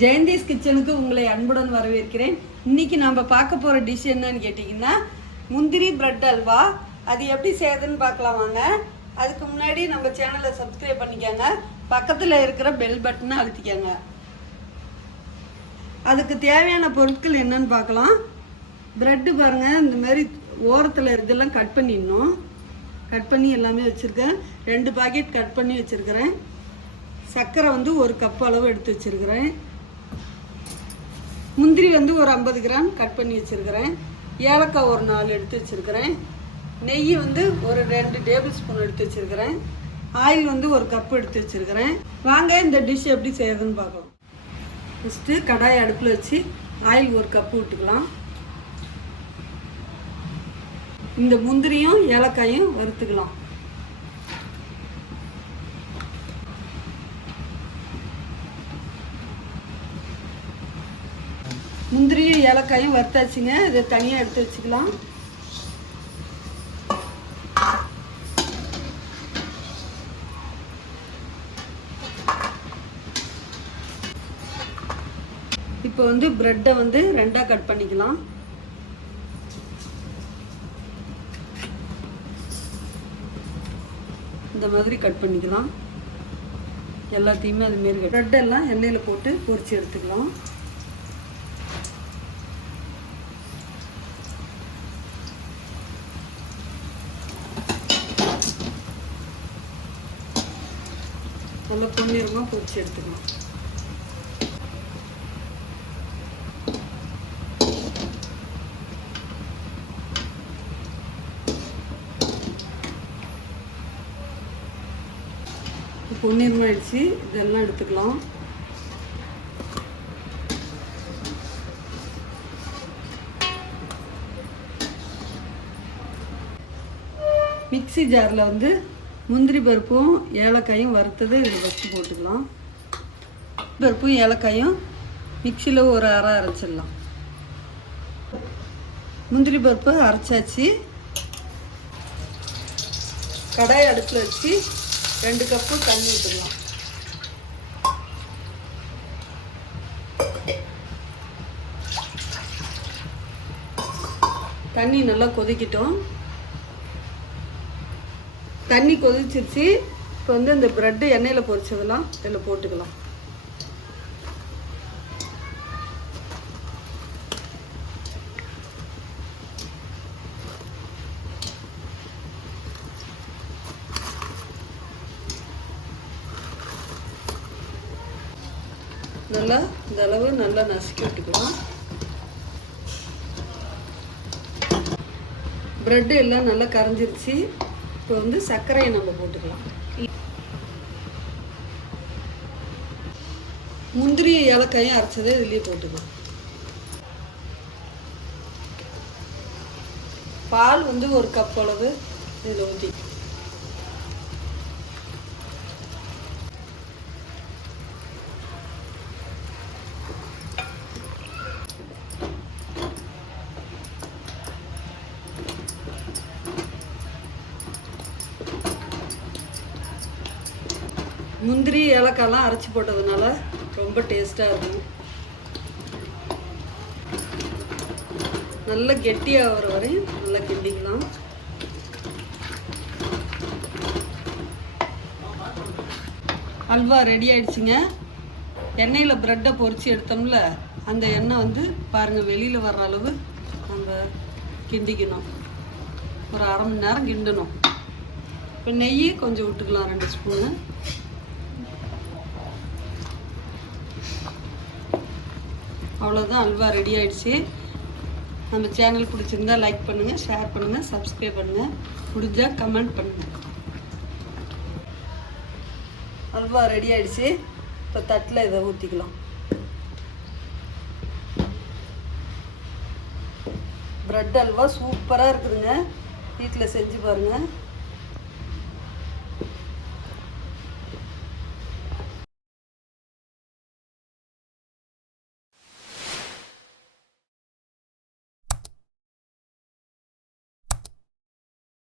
ஜெயந்திஸ் கிச்சனுக்கு உங்களை அன்புடன் வரவேற்கிறேன். இன்னைக்கு நம்ம பார்க்க போகிற டிஷ் என்னன்னு கேட்டிங்கன்னா முந்திரி பிரெட் அல்வா. அது எப்படி செய்யறதுன்னு பார்க்கலாம் வாங்க. அதுக்கு முன்னாடி நம்ம சேனலை சப்ஸ்கிரைப் பண்ணிக்கோங்க, பக்கத்தில் இருக்கிற பெல் பட்டனை அழுத்திக்கோங்க. அதுக்கு தேவையான பொருட்கள் என்னன்னு பார்க்கலாம். ப்ரெட்டு பாருங்கள், இந்த மாதிரி ஓரத்தில் இதெல்லாம் கட் பண்ணிடணும். கட் பண்ணி எல்லாமே வச்சுருக்கேன். 2 பாக்கெட் கட் பண்ணி வச்சுருக்கிறேன். சர்க்கரை 1 கப் அளவு எடுத்து வச்சுருக்கிறேன். முந்திரி ஒரு 50 கிராம் கட் பண்ணி வச்சுருக்கிறேன். ஏலக்காய் 4 எடுத்து வச்சுருக்கிறேன். நெய் ஒரு 2 டேபிள் ஸ்பூன் எடுத்து வச்சுருக்கிறேன். ஆயில் 1 கப் எடுத்து வச்சுருக்கிறேன். வாங்க இந்த டிஷ் எப்படி செய்யறதுன்னு பார்க்கலாம். ஃபஸ்ட்டு கடாயை அடுப்பில் வச்சு ஆயில் 1 கப்பு விட்டுக்கலாம். இந்த முந்திரியும் ஏலக்காயும் வறுத்துக்கலாம். முந்திரியும் ஏலக்காயும் வறுத்தாச்சுங்க. இதை தனியாக எடுத்து வச்சுக்கலாம். இப்போ ப்ரெட்டை 2ஆக கட் பண்ணிக்கலாம். இந்த மாதிரி கட் பண்ணிக்கலாம். எல்லாத்தையுமே அதுமாரி ப்ரெட்டெல்லாம் எண்ணெயில் போட்டு பொரிச்சு எடுத்துக்கலாம். நல்லா பொன்னிறமாக பொரிச்சு எடுத்துக்கலாம். பொன்னிறமாயிடுச்சு. இதெல்லாம் எடுத்துக்கலாம். மிக்ஸி ஜாரில் முந்திரி பருப்பும் ஏலக்காயும் வறுத்தது இதில் ஃபஸ்ட்டு போட்டுக்கலாம். பருப்பும் ஏலக்காயும் மிக்சியில் ஒரு அரை அரைச்சிடலாம். முந்திரி பருப்பு அரைச்சாச்சு. கடாய் அடுப்பில் வச்சு 2 கப்பு தண்ணி ஊற்றிடலாம். தண்ணி நல்லா கொதிக்கிட்டோம். தண்ணி கொதிச்சிருச்சு. இப்போ இந்த ப்ரெட்டு எண்ணெயில் பொரிச்சதெல்லாம் இதில் போட்டுக்கலாம். நல்லா இந்த அளவு நல்லா நசுக்கி விட்டுக்கலாம். ப்ரெட்டு எல்லாம் நல்லா கரைஞ்சிருச்சு. இப்போ சர்க்கரையை நம்ம போட்டுக்கலாம். முந்திரி ஏலக்காயும் அரைச்சதை இதுலேயே போட்டுக்கலாம். பால் 1 கப் அளவு இதில் ஊற்றி முந்திரி ஏலக்காயெல்லாம் அரைச்சி போட்டதுனால ரொம்ப டேஸ்ட்டாக இருக்கும். நல்லா கெட்டியாக வர வரையும் நல்லா கிண்டிக்கலாம். அல்வா ரெடி ஆயிடுச்சுங்க. எண்ணெயில் ப்ரெட்டை பொரிச்சு எடுத்தோம்ல, அந்த எண்ணெய் பாருங்கள் வெளியில் வர்ற அளவு நம்ம கிண்டிக்கணும். ஒரு அரை மணி நேரம் கிண்டணும். இப்போ நெய் கொஞ்சம் விட்டுக்கலாம், 2 ஸ்பூனு. அவ்வளோதான், அல்வா ரெடி ஆகிடுச்சு. நம்ம சேனல் பிடிச்சிருந்தா லைக் பண்ணுங்கள், ஷேர் பண்ணுங்கள், சப்ஸ்கிரைப் பண்ணுங்கள், முடிஞ்சால் கமெண்ட் பண்ணுங்கள். அல்வா ரெடி ஆகிடுச்சு. இப்போ தட்டில் இதை ஊற்றிக்கலாம். ப்ரெட் அல்வா சூப்பராக இருக்குதுங்க. வீட்டில் செஞ்சு பாருங்கள்.